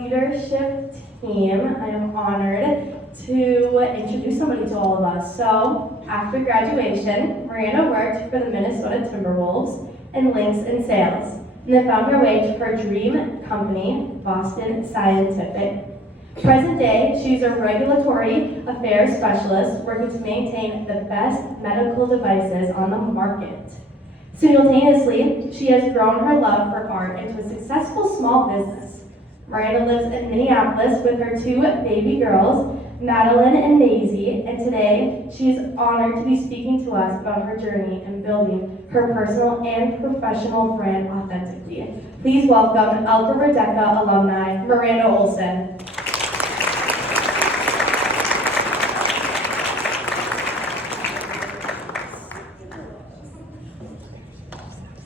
leadership team, I am honored to introduce somebody to all of us. So, after graduation, Miranda worked for the Minnesota Timberwolves and Lynx in sales, and then found her way to her dream company, Boston Scientific. Present day, she's a regulatory affairs specialist working to maintain the best medical devices on the market. Simultaneously, she has grown her love for art into a successful small business. Miranda lives in Minneapolis with her two baby girls, Madeline and Maisie, and today she is honored to be speaking to us about her journey in building her personal and professional brand authentically. Please welcome Elk River DECA alumni, Miranda Olson.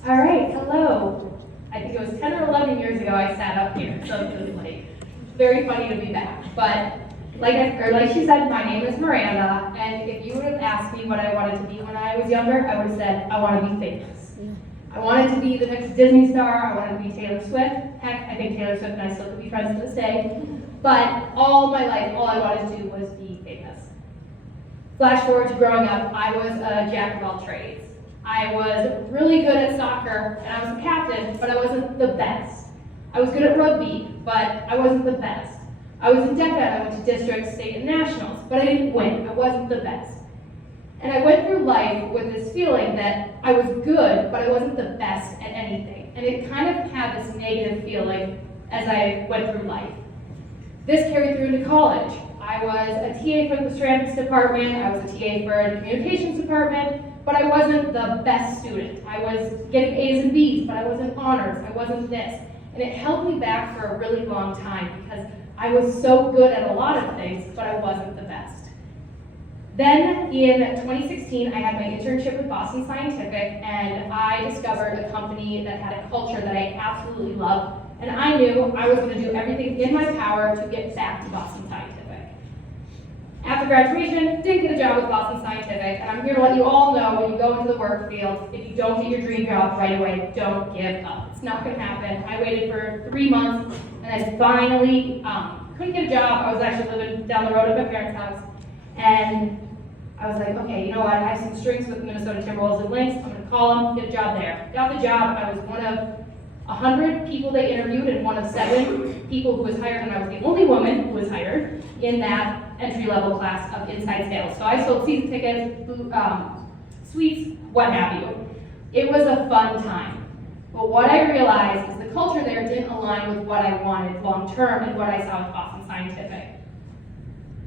All right, hello. I think it was 10 or 11 years ago I sat up here, so it was like very funny to be back. But like she said, my name is Miranda, and if you would have asked me what I wanted to be when I was younger, I would have said I want to be famous. I wanted to be the next Disney star. I wanted to be Taylor Swift. Heck, I think Taylor Swift and I still could be friends to this day. But all my life, all I wanted to do was be famous. Flash forward to growing up, I was a jack of all trades. I was really good at soccer, and I was a captain, but I wasn't the best. I was good at rugby, but I wasn't the best. I was in DECA, I went to district, state, and nationals, but I didn't win. I wasn't the best. And I went through life with this feeling that I was good, but I wasn't the best at anything. And it kind of had this negative feeling as I went through life. This carried through into college. I was a TA for the ceramics department, I was a TA for the communications department, but I wasn't the best student. I was getting A's and B's, but I wasn't honors, I wasn't this. And it held me back for a really long time because I was so good at a lot of things, but I wasn't the best. Then in 2016, I had my internship with Boston Scientific, and I discovered a company that had a culture that I absolutely love, and I knew I was going to do everything in my power to get back to Boston Scientific. After graduation, didn't get a job with Boston Scientific, and I'm here to let you all know when you go into the work field, if you don't get your dream job right away, don't give up. It's not going to happen. I waited for 3 months, and I finally couldn't get a job. I was actually living down the road at my parents' house, and I was like, okay, you know what? I have some strings with the Minnesota Timberwolves and Lynx. I'm going to call them, get a job there. Got the job. I was one of 100 people they interviewed and one of 7 people who was hired, and I was the only woman who was hired in that entry-level class of inside sales. So I sold season tickets, suites, what have you. It was a fun time. But what I realized is the culture there didn't align with what I wanted long-term and what I saw with Boston Scientific.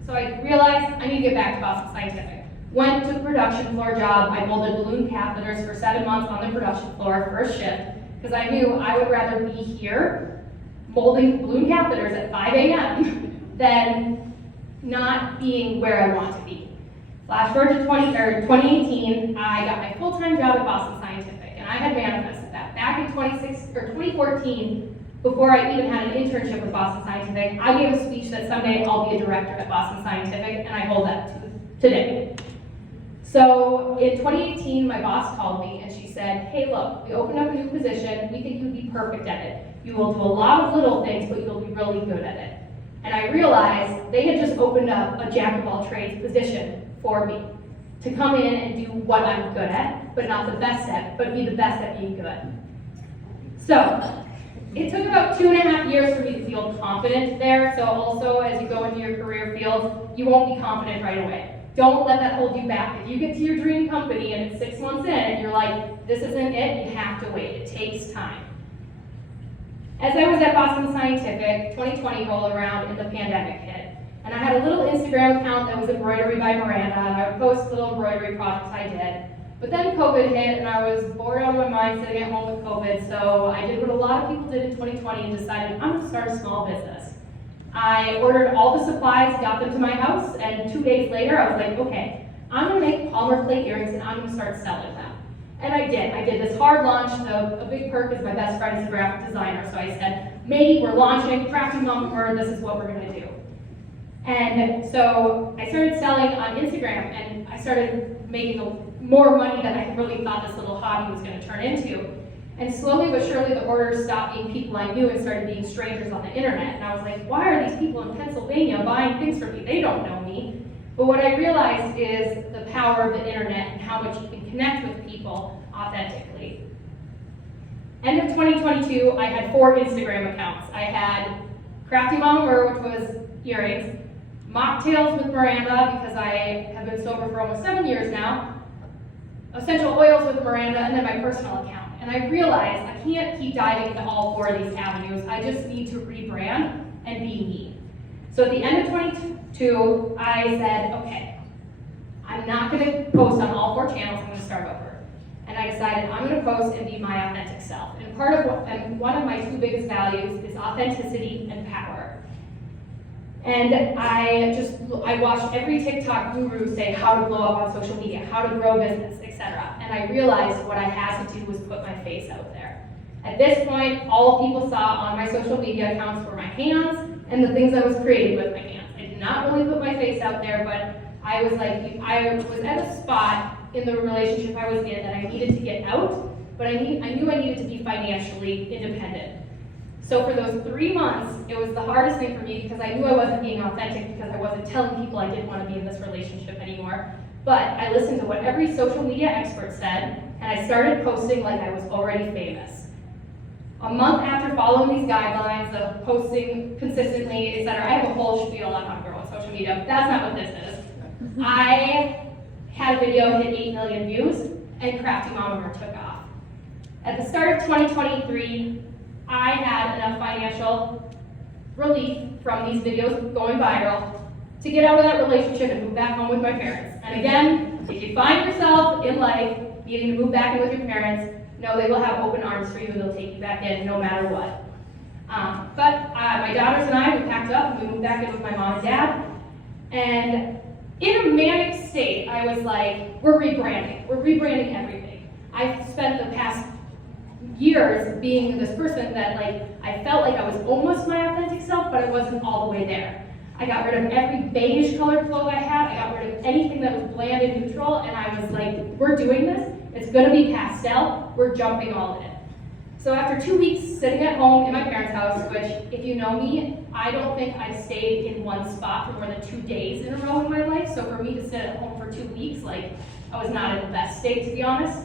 So I realized I need to get back to Boston Scientific. Went to a production floor job. I molded balloon catheters for 7 months on the production floor, first shift, because I knew I would rather be here molding balloon catheters at 5 a.m. than not being where I want to be. Flash forward to 2018, I got my full-time job at Boston Scientific, and I had manifested that. Back in 2014, before I even had an internship with Boston Scientific, I gave a speech that someday I'll be a director at Boston Scientific, and I hold that today. So in 2018, my boss called me and she said, hey look, we opened up a new position, we think you'd be perfect at it. You will do a lot of little things, but you'll be really good at it. And I realized they had just opened up a jack of all trades position for me to come in and do what I'm good at, but not the best at, but be the best at being good. So it took about 2.5 years for me to feel confident there. So also as you go into your career field, you won't be confident right away. Don't let that hold you back. If you get to your dream company and it's 6 months in and you're like, this isn't it, you have to wait. It takes time. As I was at Boston Scientific, 2020 rolled around and the pandemic hit. And I had a little Instagram account that was embroidery by Miranda, and I would post little embroidery projects I did. But then COVID hit and I was bored out of my mind sitting at home with COVID, so I did what a lot of people did in 2020 and decided I'm gonna start a small business. I ordered all the supplies, got them to my house, and 2 days later I was like, okay, I'm gonna make polymer plate earrings and I'm gonna start selling them. And I did. I did this hard launch. A big perk is my best friend is a graphic designer, so I said, maybe we're launching Crafty Mama Mir, this is what we're gonna do. And so I started selling on Instagram and I started making more money than I really thought this little hobby was gonna turn into. And slowly but surely, the orders stopped being people I knew and started being strangers on the internet. And I was like, why are these people in Pennsylvania buying things from me? They don't know me. But what I realized is the power of the internet and how much you can connect with people authentically. End of 2022, I had 4 Instagram accounts. I had Crafty Mama Mir, which was earrings, Mocktails with Miranda, because I have been sober for almost 7 years now, Essential Oils with Miranda, and then my personal account. And I realized I can't keep diving into all 4 of these avenues. I just need to rebrand and be me. So at the end of 2022, I said, okay, I'm not going to post on all 4 channels. I'm going to start over. And I decided I'm going to post and be my authentic self. And one of my 2 biggest values is authenticity and power. And I watched every TikTok guru say how to blow up on social media, how to grow business, etc. And I realized what I had to do was put my face out there. At this point, all people saw on my social media accounts were my hands and the things I was creating with my hands. I did not really put my face out there, but I was at a spot in the relationship I was in that I needed to get out, but I knew I needed to be financially independent. So for those 3 months, it was the hardest thing for me because I knew I wasn't being authentic because I wasn't telling people I didn't want to be in this relationship anymore. But I listened to what every social media expert said, and I started posting like I was already famous. A month after following these guidelines of posting consistently, etc., I have a whole spiel on how to grow on social media, but that's not what this is. I had a video hit 8 million views, and Crafty Mama Mir took off. At the start of 2023, I had enough financial relief from these videos going viral to get out of that relationship and move back home with my parents. And again, if you find yourself in life needing to move back in with your parents, know they will have open arms for you and they'll take you back in no matter what. But my daughters and I, we packed up and we moved back in with my mom and dad. And in a manic state, I was like, we're rebranding everything. I've spent the past years being this person that I felt like I was almost my authentic self, but I wasn't all the way there. I got rid of every beige colored clothes I had. I got rid of anything that was bland and neutral, and I was like, we're doing this. It's gonna be pastel. We're jumping all in. So after 2 weeks sitting at home in my parents' house, which if you know me, I don't think I stayed in one spot for more than 2 days in a row in my life. So for me to sit at home for 2 weeks, I was not in the best state, to be honest.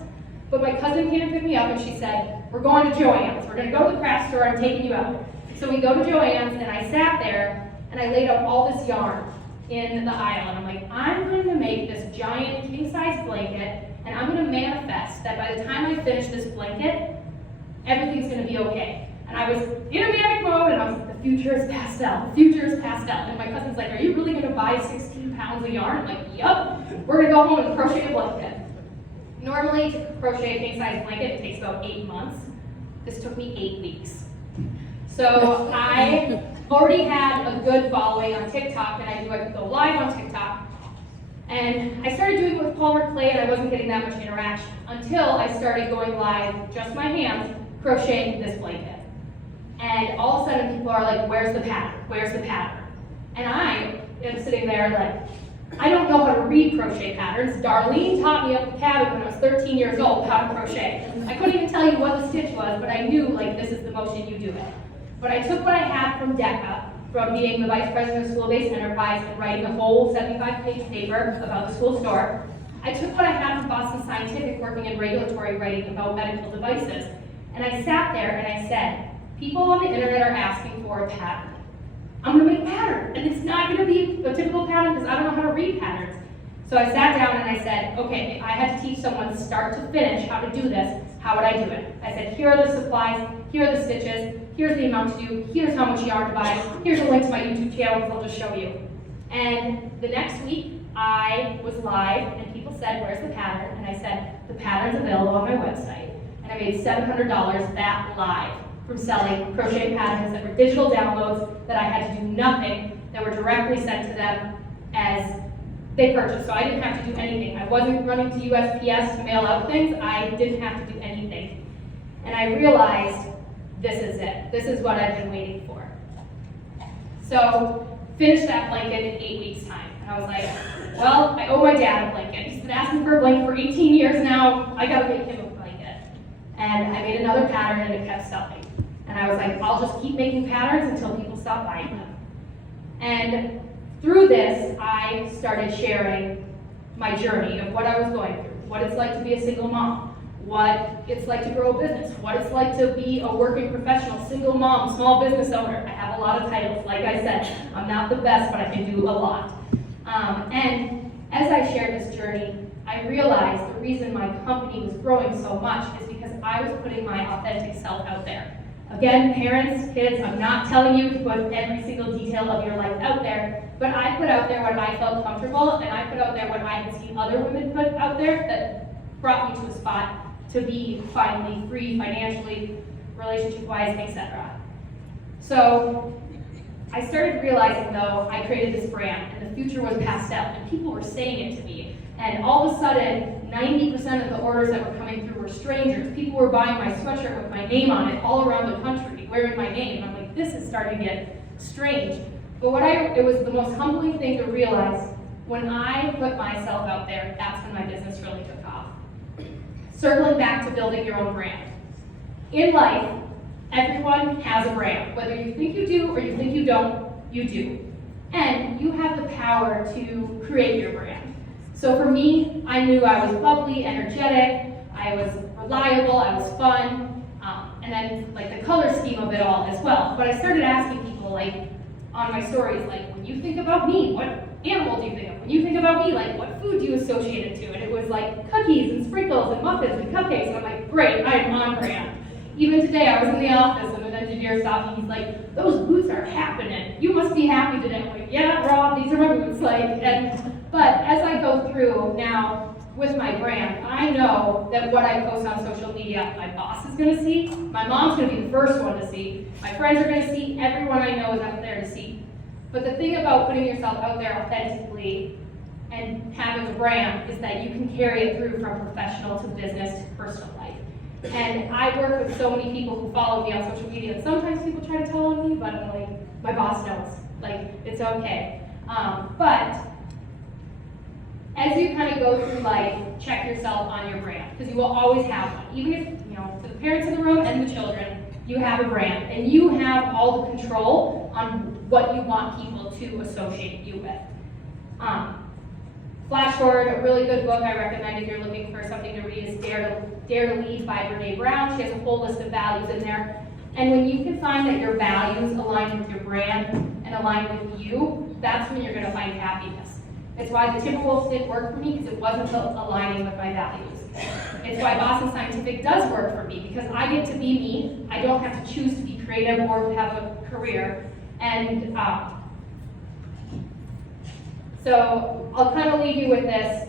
But my cousin came and picked me up and she said, we're going to Joann's. We're gonna go to the craft store, I'm taking you out. So we go to Joann's and I sat there and I laid out all this yarn in the aisle. And I'm like, I'm going to make this giant king-size blanket and I'm gonna manifest that by the time I finish this blanket, everything's gonna be okay. And I was in a manic mode and I was like, the future is pastel, the future is pastel. And my cousin's like, are you really gonna buy 16 pounds of yarn? I'm like, yup, we're gonna go home and crochet a blanket. Normally, to crochet a king-size blanket, it takes about 8 months. This took me 8 weeks. So I already had a good following on TikTok, and I knew I could go live on TikTok. And I started doing it with polymer clay, and I wasn't getting that much interaction until I started going live, just my hands, crocheting this blanket. And all of a sudden, people are like, where's the pattern? Where's the pattern? And I am sitting there like, I don't know how to read crochet patterns. Darlene taught me up the cabin when I was 13 years old how to crochet. I couldn't even tell you what the stitch was, but I knew this is the motion, you do it. But I took what I had from DECA, from being the vice president of school-based enterprise and writing a whole 75-page paper about the school store. I took what I had from Boston Scientific, working in regulatory writing about medical devices, and I sat there and I said, people on the internet are asking for a pattern. I'm gonna make a pattern, and it's not gonna be a typical pattern because I don't know how to read patterns. So I sat down and I said, okay, if I had to teach someone start to finish how to do this, how would I do it? I said, here are the supplies, here are the stitches, here's the amount to do, here's how much yarn to buy, here's a link to my YouTube channel because I'll just show you. And the next week, I was live and people said, where's the pattern? And I said, the pattern's available on my website. And I made $700 that live from selling crochet patterns that were digital downloads that I had to do nothing, that were directly sent to them as they purchased. So I didn't have to do anything. I wasn't running to USPS to mail out things. I didn't have to do anything. And I realized this is it. This is what I've been waiting for. So finished that blanket in 8 weeks' time. And I was like, well, I owe my dad a blanket. He's been asking for a blanket for 18 years now. I gotta make him a blanket. And And I made another pattern and it kept selling. And I was like, I'll just keep making patterns until people stop buying them. And through this, I started sharing my journey of what I was going through, what it's like to be a single mom, what it's like to grow a business, what it's like to be a working professional, single mom, small business owner. I have a lot of titles. Like I said, I'm not the best, but I can do a lot. And as I shared this journey, I realized the reason my company was growing so much is because I was putting my authentic self out there. Again, parents, kids, I'm not telling you to put every single detail of your life out there, but I put out there what I felt comfortable, and I put out there what I had seen other women put out there that brought me to a spot to be finally free financially, relationship-wise, etc. So I started realizing, though, I created this brand, and the future was pastel, and people were saying it to me. And all of a sudden, 90% of the orders that were coming through were strangers. People were buying my sweatshirt with my name on it all around the country, wearing my name. I'm like, this is starting to get strange. But it was the most humbling thing to realize when I put myself out there, that's when my business really took off. Circling back to building your own brand. In life, everyone has a brand. Whether you think you do or you think you don't, you do. And you have the power to create your brand. So for me, I knew I was bubbly, energetic, I was reliable, I was fun, and then like the color scheme of it all as well. But I started asking people like on my stories, like, when you think about me, what animal do you think of? When you think about me, like, what food do you associate it to? And it was like cookies and sprinkles and muffins and cupcakes. And I'm like, great, I am on brand. Even today, I was in the office and an engineer stopped me. He's like, those boots are happening. You must be happy today. I'm like, yeah, Rob, these are my boots. But as I go through now with my brand, I know that what I post on social media, my boss is going to see, my mom's going to be the first one to see, my friends are going to see, everyone I know is out there to see. But the thing about putting yourself out there authentically and having a brand is that you can carry it through from professional to business to personal life. And I work with so many people who follow me on social media, and sometimes people try to tell on me, but I'm like, my boss knows, like, it's okay. But as you kind of go through life, check yourself on your brand, because you will always have one. Even if, for the parents in the room and the children, you have a brand, and you have all the control on what you want people to associate you with. Flash forward, a really good book I recommend if you're looking for something to read is Dare to Lead by Brene Brown. She has a whole list of values in there. And when you can find that your values align with your brand and align with you, that's when you're going to find happiness. It's why the Timberwolves didn't work for me, because it wasn't aligning with my values. It's why Boston Scientific does work for me, because I get to be me. I don't have to choose to be creative or have a career. And so I'll kind of leave you with this.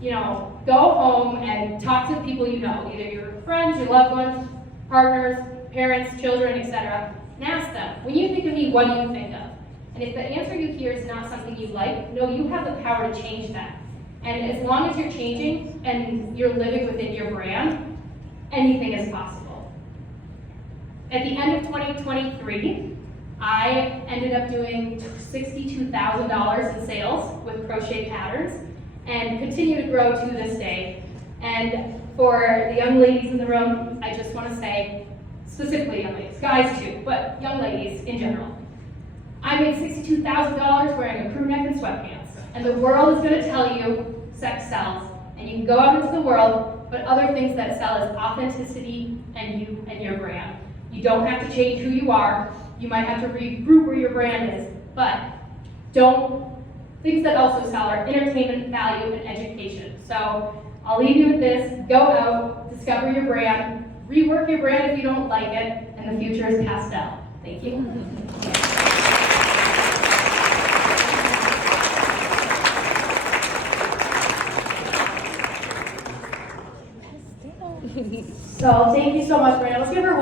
Go home and talk to the people you know, either your friends, your loved ones, partners, parents, children, etc. And ask them, when you think of me, what do you think of? And if the answer you hear is not something you like, no, you have the power to change that. And as long as you're changing and you're living within your brand, anything is possible. At the end of 2023, I ended up doing $62,000 in sales with crochet patterns and continue to grow to this day. And for the young ladies in the room, I just want to say, specifically young ladies, guys too, but young ladies in general, I made $62,000 wearing a crew neck and sweatpants. And the world is going to tell you sex sells. And you can go out into the world, but other things that sell is authenticity and you and your brand. You don't have to change who you are. You might have to regroup where your brand is, but things that also sell are entertainment, value, and education. So I'll leave you with this. Go out, discover your brand, rework your brand if you don't like it, and the future is pastel. Thank you. So thank you so much, Brandon. Let's give her